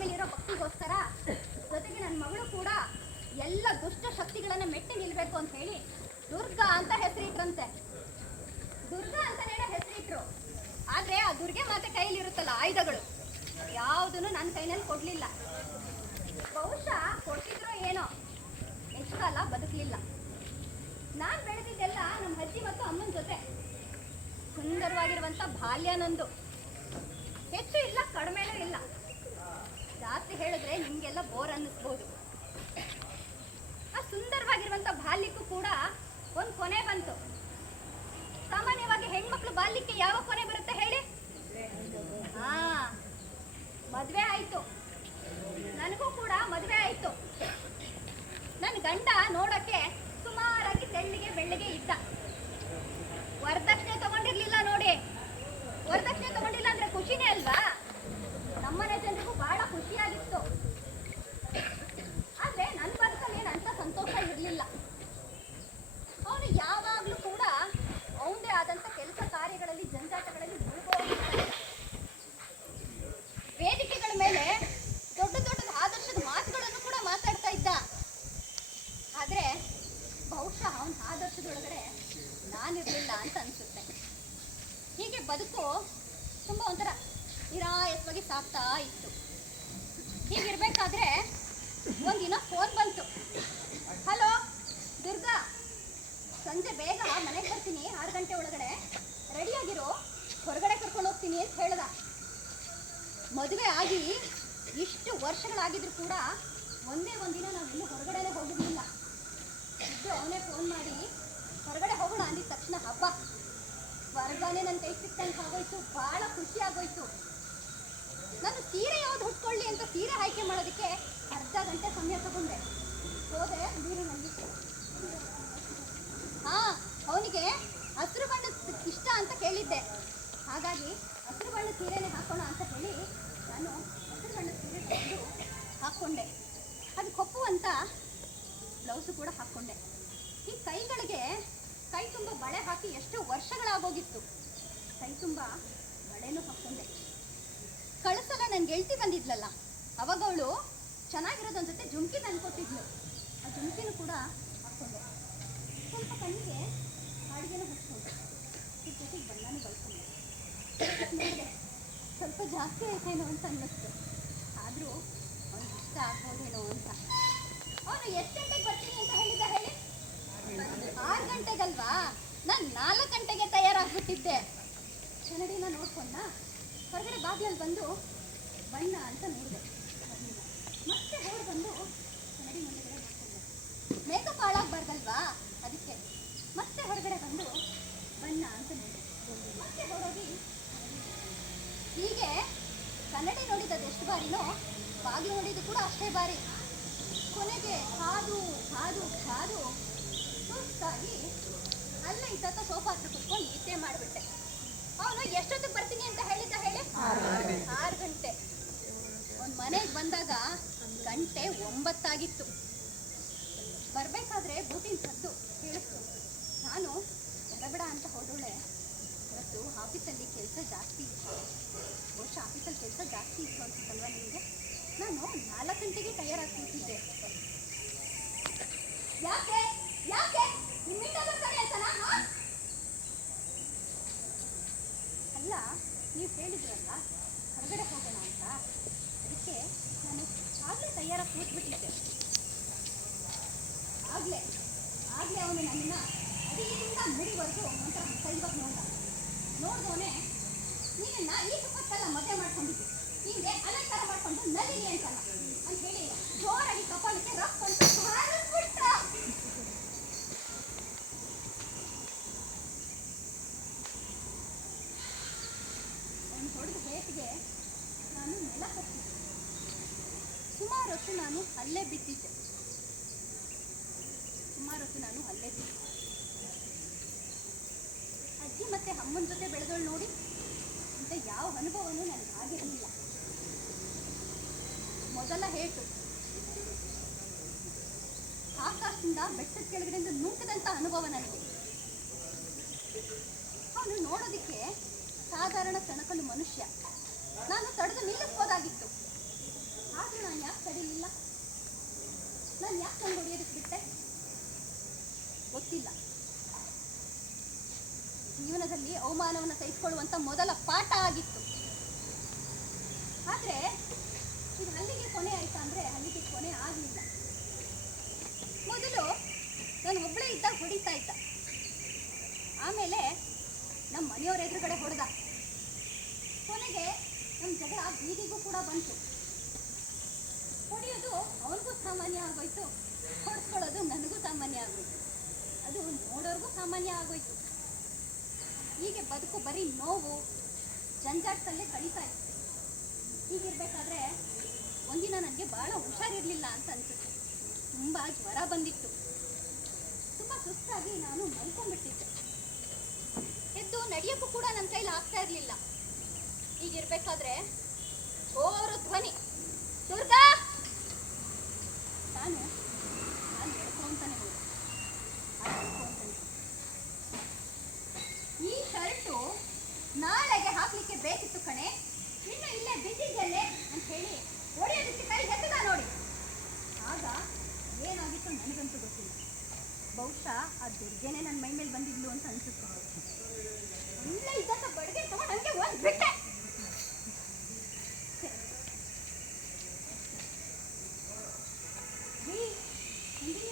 ಮೇಲಿರೋ ಭಕ್ತಿಗೋಸ್ಕರ ಜೊತೆಗೆ ನನ್ನ ಮಗಳು ಕೂಡ ಎಲ್ಲ ದುಷ್ಟ ಶಕ್ತಿಗಳನ್ನ ಮೆಟ್ಟಿ ನಿಲ್ಬೇಕು ಅಂತ ಹೇಳಿ ದುರ್ಗಾ ಅಂತ ಹೆಸರಿಟ್ರಂತೆ. ದುರ್ಗಾ ಅಂತಾನೆ ಹೆಸರಿಟ್ರು. ಆದ್ರೆ ಆ ದುರ್ಗೆ ಮಾತೆ ಕೈಯಲ್ಲಿ ಇರುತ್ತಲ್ಲ ಆಯುಧಗಳು, ಯಾವುದನ್ನು ನನ್ನ ಕೈನಲ್ಲಿ ಕೊಡ್ಲಿಲ್ಲ. ಬಹುಶಃ ಕೊಟ್ಟಿದ್ರೋ ಏನೋ, ಎಷ್ಟು ಕಾಲ ಬದುಕಲಿಲ್ಲ. ನಾನು ಬೆಳೆದಿದ್ದೆಲ್ಲ ನಮ್ಮ ಅಜ್ಜಿ ಮತ್ತು ಅಮ್ಮನ ಜೊತೆ. ಸುಂದರವಾಗಿರುವಂತ ಬಾಲ್ಯ ನಂದು. ಹೆಚ್ಚು ಇಲ್ಲ, ಕಡಿಮೆನೂ ಇಲ್ಲ. ಜಾಸ್ತಿ ಹೇಳಿದ್ರೆ ನಿಮ್ಗೆಲ್ಲ ಬೋರ್ ಅನ್ನಿಸ್ಬೋದು. ಆ ಸುಂದರವಾಗಿರುವಂತ ಬಾಲ್ಯಕ್ಕೂ ಕೂಡ ಒಂದು ಕೊನೆ ಬಂತು. ಸಾಮಾನ್ಯವಾಗಿ ಹೆಣ್ಮಕ್ಳು ಬಾಲ್ಯಕ್ಕೆ ಯಾವ ಕೊನೆ ಬರುತ್ತೆ ಹೇಳಿ? ಮದ್ವೆ ಆಯ್ತು. ನನಗೂ ಕೂಡ ಮದ್ವೆ ಆಯ್ತು. ನನ್ನ ಗಂಡ ನೋಡಕ್ಕೆ ಸುಮಾರಾಗಿ ತೆಳ್ಳಿಗೆ ಬೆಳ್ಳಿಗೆ ಇದ್ದ. ವರದಕ್ಷಿಣೆ ತಗೊಂಡಿರ್ಲಿಲ್ಲ ನೋಡಿ. ವರದಕ್ಷಿಣೆ ತಗೊಂಡಿಲ್ಲ ಅಂದ್ರೆ ಖುಷಿನೇ ಅಲ್ವಾ? ನಮ್ಮನೆ ಜನರಿಗೂ ಬಹಳ ಖುಷಿಯಾಗಿತ್ತು. ಆದ್ರೆ ನನ್ನ ಬದುಕಲ್ಲಿ ಏನಂತ ಸಂತೋಷ ಇರಲಿಲ್ಲ. ಅವನು ಯಾವಾಗ್ಲೂ ಕೂಡ ಅವನದೇ ಆದಂತ ಕೆಲಸ ಕಾರ್ಯಗಳಲ್ಲಿ ಜಂಜಾಟಗಳಲ್ಲಿ ಮುಳುಗೋಗಿರ್ತಾನೆ. ವೇದಿಕೆಗಳ ಮೇಲೆ ದೊಡ್ಡ ದೊಡ್ಡ ಆದರ್ಶದ ಮಾತುಗಳನ್ನು ಕೂಡ ಮಾತಾಡ್ತಾ ಇದ್ದ. ಆದ್ರೆ ಬಹುಶಃ ಅವನ ಆದರ್ಶದೊಳಗಡೆ ನಾನಿರ್ಲಿಲ್ಲ ಅಂತ ಅನ್ಸುತ್ತೆ. ಹೀಗೆ ಬದುಕು ತುಂಬಾ ಒಂಥರ ನಿರಾಯಸವಾಗಿ ಸಾಗ್ತಾ ಇತ್ತು. ಹೀಗಿರ್ಬೇಕಾದ್ರೆ ಒಂದಿನ ಫೋನ್ ಬಂತು. ಹಲೋ ದುರ್ಗಾ, ಸಂಜೆ ಬೇಗ ಮನೆಗೆ ಬರ್ತೀನಿ, 6 ಗಂಟೆ ಒಳಗಡೆ ರೆಡಿಯಾಗಿರೋ, ಹೊರಗಡೆ ಕರ್ಕೊಂಡು ಹೋಗ್ತೀನಿ ಅಂತ ಹೇಳ್ದ. ಮದುವೆ ಆಗಿ ಇಷ್ಟು ವರ್ಷಗಳಾಗಿದ್ರು ಕೂಡ ಒಂದೇ ಒಂದಿನ ನಾವಿನ್ನೂ ಹೊರಗಡೆನೆ ಹೋಗಿರ್ಲಿಲ್ಲ. ಇದ್ದು ಅವನೇ ಫೋನ್ ಮಾಡಿ ಹೊರಗಡೆ ಹೋಗೋಣ ಅಂದಿದ ತಕ್ಷಣ ಹಬ್ಬ ಸ್ವರ್ಗನೇ ನನ್ನ ಕೈ ಸಿಕ್ಕಂಗೆ ಆಗೋಯ್ತು. ಬಹಳ ಖುಷಿ ಆಗೋಯ್ತು. ನಾನು ಸೀರೆ ಯಾವ್ದು ಉಟ್ಕೊಳ್ಳಿ ಅಂತ ಸೀರೆ ಆಯ್ಕೆ ಮಾಡೋದಕ್ಕೆ ಅರ್ಧ ಗಂಟೆ ಸಮಯ ತಗೊಂಡೆ. ಹೋದೆ ನೀರಿನಲ್ಲಿ. ಅವನಿಗೆ ಹಸಿರು ಬಣ್ಣದ ಇಷ್ಟ ಅಂತ ಕೇಳಿದ್ದೆ. ಹಾಗಾಗಿ ಹಸಿರು ಬಣ್ಣದ ಸೀರೆನೇ ಹಾಕೋಣ ಅಂತ ಹೇಳಿ ನಾನು ಹಸಿರು ಬಣ್ಣದ ಸೀರೆ ತಗೊಂಡು ಹಾಕ್ಕೊಂಡೆ. ಅದು ಕೊಪ್ಪುವಂತ ಬ್ಲೌಸು ಕೂಡ ಹಾಕ್ಕೊಂಡೆ. ಈ ಕೈಗಳಿಗೆ ಕೈ ತುಂಬ ಬಳೆ ಹಾಕಿ ಎಷ್ಟು ವರ್ಷಗಳಾಗೋಗಿತ್ತು. ಕೈ ತುಂಬ ಬಳೆನೂ ಹಾಕ್ಕೊಂಡೆ. ಕಳಿಸಲ್ಲ ನನ್ನ ಗೆಳತಿ ಬಂದಿದ್ಲಲ್ಲ, ಅವಾಗ ಅವಳು ಚೆನ್ನಾಗಿರೋದೊಂದು ಜೊತೆ ಜುಮ್ಕಿ ತಂದು ಕೊಟ್ಟಿದ್ಲು. ಆ ಜುಮ್ಕಿನೂ ಕೂಡ ಹಾಕ್ಕೊಂಡೆ. ಸ್ವಲ್ಪ ಕಣ್ಣಿಗೆ ಅಡುಗೆನೂ ಹಚ್ಕೊಂಡೆ. ಇದ್ರ ಜೊತೆಗೆ ಬಣ್ಣನೂ ಬಳಸ್ಕೊಂಡೆ. ನೋಡಿದೆ ಸ್ವಲ್ಪ ಜಾಸ್ತಿ ಆಯ್ತೇನೋ ಅಂತ ಅನ್ನಿಸ್ತು. ಆದರೂ ಅವ್ನಿಗೆ ಇಷ್ಟ ಆಗ್ಬೋದೇನೋ ಅಂತ. ಅವನು ಎಷ್ಟು ಗಂಟೆಗೆ ಬರ್ತೀನಿ ಅಂತ ಹೇಳಿದ್ದ ಹೇಳಿ? 6 ಗಂಟೆಗಲ್ವಾ? ನಾನು 4 ಗಂಟೆಗೆ ತಯಾರಾಗ್ಬಿಟ್ಟಿದ್ದೆ. ಕನ್ನಡಿನ ನೋಡ್ಕೊಂಡ. ಹೊರಗಡೆ ಬಾಗಿಲಲ್ಲಿ ಬಂದು ಬಣ್ಣ ಅಂತ ನೋಡಿದೆ. ಮತ್ತೆ ಹೊರ ಬಂದು ಕನ್ನಡಿ ಮುಂದೆ ನೋಡ್ಕೊಂಡೆ. ಮೇಕಪ್ ಹಾಳಾಗಬಾರ್ದಲ್ವಾ, ಅದಕ್ಕೆ ಮತ್ತೆ ಹೊರಗಡೆ ಬಂದು ಬಣ್ಣ ಅಂತ ನೋಡಿದೆ. ಮತ್ತೆ ಹೊರಗಿ ಹೀಗೆ ಕನ್ನಡಿ ನೋಡಿದ್ದು ಎಷ್ಟು ಬಾರಿನೋ ಬಾಗಿಲು ನೋಡಿದ್ದು ಕೂಡ ಅಷ್ಟೇ ಬಾರಿ. ಕೊನೆಗೆ ಕಾದು ಕಾದು ಕಾದು ಸುಸ್ತಾಗಿ ಅಲ್ಲೇ ಇತ್ತ ಸೋಫಾ ಹತ್ರ ಕುತ್ಕೊಂಡು ನಿದ್ದೆ ಮಾಡಿಬಿಟ್ಟೆ. ಅವನು ಎಷ್ಟೊತ್ತಿಗೆ ಬರ್ತೀನಿ ಅಂತ ಹೇಳಿದ್ದ ಹೇಳಿ? 6 ಗಂಟೆ. ಅವ್ನು ಮನೆಗೆ ಬಂದಾಗ ಗಂಟೆ 9 ಆಗಿತ್ತು. ಬರ್ಬೇಕಾದ್ರೆ ಬೂಟಿನ ಸದ್ದು ಕೇಳಿಸ್ತು. ನಾನು ಬಡಬಡ ಅಂತ ಹೋದೋಳೆ. ಇವತ್ತು ಆಫೀಸಲ್ಲಿ ಕೆಲಸ ಜಾಸ್ತಿ ಇತ್ತು. ಬಹುಶಃ ಆಫೀಸಲ್ಲಿ ಕೆಲಸ ಜಾಸ್ತಿ ಇತ್ತು ಅನ್ಸುತ್ತಲ್ವ ನಿಮಗೆ? ನಾನು 4 ಗಂಟೆಗೆ ತಯಾರಾಗ್ತಿದ್ದೆ. ಯಾಕೆ ಯಾಕೆ ಅಲ್ಲ, ನೀವು ಹೇಳಿದ್ರಲ್ಲ ಹೊರಗಡೆ ಹೋಗೋಣ ಅಂತ, ಅದಕ್ಕೆ ನಾನು ಆಗಲೇ ತಯಾರಾಗಿ ಕೂತ್ಬಿಟ್ಟಿದ್ದೆ. ಆಗಲೇ ಅವನು ನನ್ನನ್ನು ಅಡಿಯಿಂದ ಮುಡಿವರೆಗೂ ಒಂಥರ ಕೈವಾಗ ನೋಡ್ದವನೇ, ನೀನನ್ನ ಈ ಸುಖಕ್ಕೆಲ್ಲ ಮದುವೆ ಮಾಡ್ಕೊಂಡಿದ್ದೆ, ಹೀಗೆ ಅಲಂಕಾರ ಮಾಡ್ಕೊಂಡು ನಲಿನಿ ಅಂತಲ್ಲ ಅಂತ ಹೇಳಿ ಜೋರಾಗಿ ಕಪಾಲಕ್ಕೆ ರಫ್ ಅಂತ ಹಾರಿಸ್ಬಿಟ್ಟ. ಅವನು ಹೊಡೆದ ಹೇಟಿಗೆ ನಾನು ನೆಲ ಹತ್ತಿದ್ದೆ. ಸುಮಾರು ಹೊತ್ತು ನಾನು ಅಲ್ಲೇ ಬಿದ್ದಿದ್ದೆ. ಅಜ್ಜಿ ಮತ್ತೆ ಅಮ್ಮನ ಜೊತೆ ಬೆಳೆದೋಳು ನೋಡಿ ಅಂತ ಯಾವ ಅನುಭವನೂ ನನಗೆ ಆಗಿರಲಿಲ್ಲ. ಮೊದಲ ಹೇಟು ಆಕಾಶದಿಂದ ಬೆಟ್ಟದ ಕೆಳಗಡೆಯಿಂದ ನೂಕದಂತ ಅನುಭವ ನನಗೆ. ಅವನು ನೋಡೋದಿಕ್ಕೆ ಸಾಧಾರಣ ಸಣಕಲು ಮನುಷ್ಯ. ನಾನು ತಡೆದು ನಿಲ್ಲಿಸ್ಬೋದಾಗಿತ್ತು. ಆದರೂ ನಾನು ಯಾಕೆ ತಡೀಲಿಲ್ಲ? ನಾನು ಯಾಕೆ ನಂಗೆ ಹೊಡೆಯೋದಕ್ಕೆ ಬಿಟ್ಟೆ? ಗೊತ್ತಿಲ್ಲ. ಜೀವನದಲ್ಲಿ ಅವಮಾನವನ್ನು ಸಹಿಸಿಕೊಳ್ಳುವಂಥ ಮೊದಲ ಪಾಠ ಆಗಿತ್ತು. ಆದರೆ ಇದು ಅಲ್ಲಿಗೆ ಕೊನೆ ಆಯ್ತಾ ಅಂದರೆ ಅಲ್ಲಿಗೆ ಕೊನೆ ಆಗಲಿಲ್ಲ. ಮೊದಲು ನಾನು ಒಬ್ಬಳೇ ಇದ್ದಾಗ ಹೊಡಿತಾ ಇದ್ದ. ಆಮೇಲೆ ನಮ್ಮ ಮನೆಯವ್ರ ಎದುರುಗಡೆ ಹೊಡೆದ. ಕೊನೆಗೆ ನಮ್ಮ ಜಗಳ ಬೀದಿಗೂ ಕೂಡ ಬಂತು. ಹೊಡೆಯೋದು ಅವನಿಗೂ ಸಾಮಾನ್ಯ ಆಗೋಯ್ತು, ಹೊಡೆಸ್ಕೊಳ್ಳೋದು ನನಗೂ ಸಾಮಾನ್ಯ ಆಗೋಯ್ತು, ಅದು ನೋಡೋರ್ಗೂ ಸಾಮಾನ್ಯ ಆಗೋಯ್ತು. ಹೀಗೆ ಬದುಕು ಬರೀ ನೋವು ಜಂಜಾಟದಲ್ಲೇ ಕಳೀತಾ ಇತ್ತು. ಹೀಗಿರ್ಬೇಕಾದ್ರೆ ಒಂದಿನ ನನಗೆ ಭಾಳ ಹುಷಾರಿರಲಿಲ್ಲ ಅಂತ ಅನಿಸುತ್ತೆ. ತುಂಬ ಜ್ವರ ಬಂದಿತ್ತು. ತುಂಬ ಸುಸ್ತಾಗಿ ನಾನು ಮಲ್ಕೊಂಡ್ಬಿಟ್ಟಿದ್ದೆ. ಎದ್ದು ನಡೆಯೋಕ್ಕೂ ಕೂಡ ನನ್ನ ಕೈಲಿ ಆಗ್ತಾ ಇರಲಿಲ್ಲ. ಹೀಗಿರ್ಬೇಕಾದ್ರೆ ಜೋರು ಧ್ವನಿ, ದುರ್ಗಾ! ನಾನು ಹೇಳ್ಕೊಂತಾನೆ ಹೋದೆ. ಈ ಶರ್ಟು ನಾಳೆಗೆ ಹಾಕ್ಲಿಕ್ಕೆ ಬೇಕಿತ್ತು ಕಣೆ, ಇನ್ನು ಇಲ್ಲೇ ಬಿದ್ದಿದ್ದಲ್ಲೇ ಅಂತ ಹೇಳಿ ಹೊಡೆಯೋದಕ್ಕೆ ಕೈ ಎತ್ತದ ನೋಡಿ. ಆಗ ಏನಾಗಿತ್ತು ನನಗಂತೂ ಗೊತ್ತಿಲ್ಲ. ಬಹುಶಃ ಆ ದುರ್ಗೆನೆ ನನ್ನ ಮೈ ಮೇಲೆ ಬಂದಿದ್ಲು ಅಂತ ಅನ್ಸುತ್ತೆ. ಒಳ್ಳೆ ಇದ್ದಂತ ಬಡಿಗೆ ತಗೊಂಡು ಹಂಗೆ ಒಂದು ಬಿಟ್ಟೆ.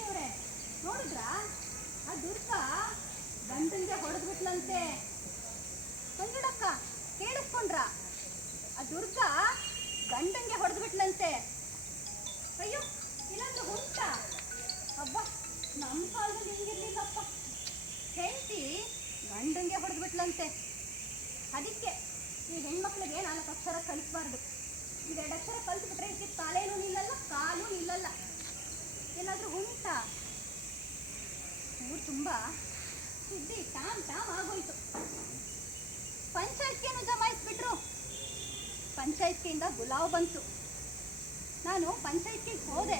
ಅವರೇ ನೋಡಿದ್ರ, ಆ ದುರ್ಗಾ ಗಂಡನ್ಗೆ ಹೊಡೆದು ಬಿಟ್ಲಂತೆ. ಬಂದ್ಬಿಡಕ್ಕ, ಕೇಳಿಸ್ಕೊಂಡ್ರ? ಆ ದುರ್ಗಾ ಗಂಡನ್ಗೆ ಹೊಡೆದು ಬಿಟ್ಲಂತೆ. ಅಯ್ಯೋ, ಇಲ್ಲಂದ್ರೆ ಹುಂಟ. ಹಬ್ಬ, ನಮ್ಮ ಕಾಲದಲ್ಲಿ ಹೆಂಗಿರ್ಲಿಲ್ಲಪ್ಪ. ಹೆಂಡತಿ ಗಂಡಂಗೆ ಹೊಡೆದು ಬಿಟ್ಲಂತೆ. ಅದಕ್ಕೆ ಈ ಹೆಣ್ಮಕ್ಳಿಗೆ 4 ಅಕ್ಷರ ಕಲಿಸ್ಬಾರ್ದು. ಈಗ 2 ಅಕ್ಷರ ಕಲಿಸ್ಬಿಟ್ರೆ ಇದಕ್ಕೆ ತಲೆನೂ ನಿಲ್ಲಲ್ಲ, ಕಾಲು ನಿಲ್ಲಲ್ಲ. ಏನಾದರೂ ಉಂಟ? ಊರು ತುಂಬ ಸುದ್ದಿ ಟಾಮ್ ಟಾಮ್ ಆಗೋಯ್ತು. ಪಂಚಾಯತ್ಗೇನು ಜಮಾಯಿಸ್ಬಿಟ್ರು. ಪಂಚಾಯತ್ಗೆಯಿಂದ ಗುಲಾವ್ ಬಂತು. ನಾನು ಪಂಚಾಯತ್ಗೆ ಹೋದೆ.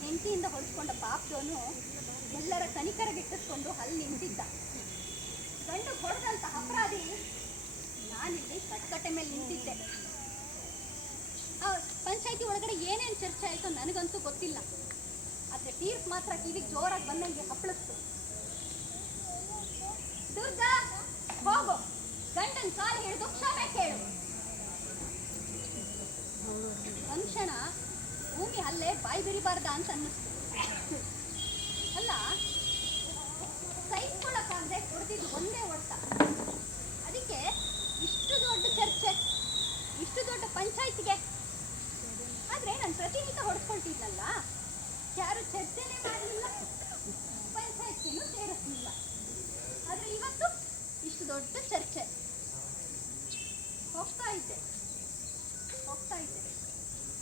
ಹೆಂಡತಿಯಿಂದ ಹೊಲಿಸ್ಕೊಂಡ ಪಾಪದವನು ಎಲ್ಲರ ಕನಿಕರ ಗಿಟ್ಟಿಸ್ಕೊಂಡು ಅಲ್ಲಿ ನಿಂತಿದ್ದ. ಗಂಡು ಹೊಡೆದಂತ ಅಪರಾಧಿ ನಾನಿಲ್ಲಿ ಕಟ್ಕಟ್ಟೆ ಮೇಲೆ ನಿಂತಿದ್ದೆ. ಆ ಪಂಚಾಯತಿ ಒಳಗಡೆ ಏನೇನು ಚರ್ಚೆ ಆಯಿತು ನನಗಂತೂ ಗೊತ್ತಿಲ್ಲ. ಆದರೆ ತೀರ್ಪು ಮಾತ್ರ ಕಿವಿಗೆ ಜೋರಾಗಿ ಬಂದಂಗೆ ಹಪ್ಪಳಿಸ್ತು. ದುರ್ಗಾ, ಹೋಗು, ಗಂಡನ ಕಾಲು ಹಿಡಿದು ಕ್ಷಮೆ ಕೇಳು. ಕ್ಷಣ ಭೂಮಿ ಅಲ್ಲೇ ಬಾಯಿ ಬಿರಿಬಾರ್ದ ಅಂತ ಅನ್ನಿಸ್ತು. ಅಲ್ಲ, ಸಹಿಸ್ಕೊಳ್ಳಕ್ಕಾಗದೆ ಹೊಡೆದಿದ್ದು ಒಂದೇ ಹೊಡೆತ. ಅದಕ್ಕೆ ಇಷ್ಟು ದೊಡ್ಡ ಚರ್ಚೆ, ಇಷ್ಟು ದೊಡ್ಡ ಪಂಚಾಯತಿಗೆ. ಆದರೆ ನಾನು ಪ್ರತಿನಿತ್ಯ ಹೊಡೆಸ್ಕೊಳ್ತಿದ್ನಲ್ಲ, ಯಾರು ಚರ್ಚೆನೇ ಮಾಡಲಿಲ್ಲ, ಪಂಚಾಯತಿನೂ ಸೇರಿಸಲಿಲ್ಲ. ಆದರೆ ಇವತ್ತು ಇಷ್ಟು ದೊಡ್ಡ ಚರ್ಚೆ. ಹೋಗ್ತಾ ಇದ್ದೆ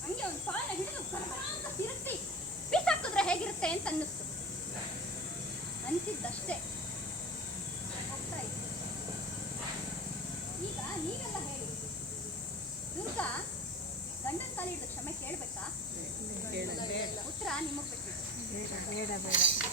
ಹಂಗೆ ಒಂದು ಪಾನ ಹಿಡಿದು ಅಂತ ತಿರುಗಿ ಬಿಸಾಕಿದ್ರೆ ಹೇಗಿರುತ್ತೆ ಅಂತ ಅನ್ನಿಸ್ತು. ಅನ್ಸಿದ್ದಷ್ಟೇ. ಹೋಗ್ತಾ ಇದ್ದೆ. ಈಗ ನೀವೆಲ್ಲ ಹೇಳಿ, ದುರ್ಗಾ ಗಂಡನ ಕಾಲಿಡಿದ ಕ್ಷಮೆ ಕೇಳಬೇಕಾ? ಉತ್ತರ ನಿಮಗೆ ಬಿಟ್ಟಿದ್ದು.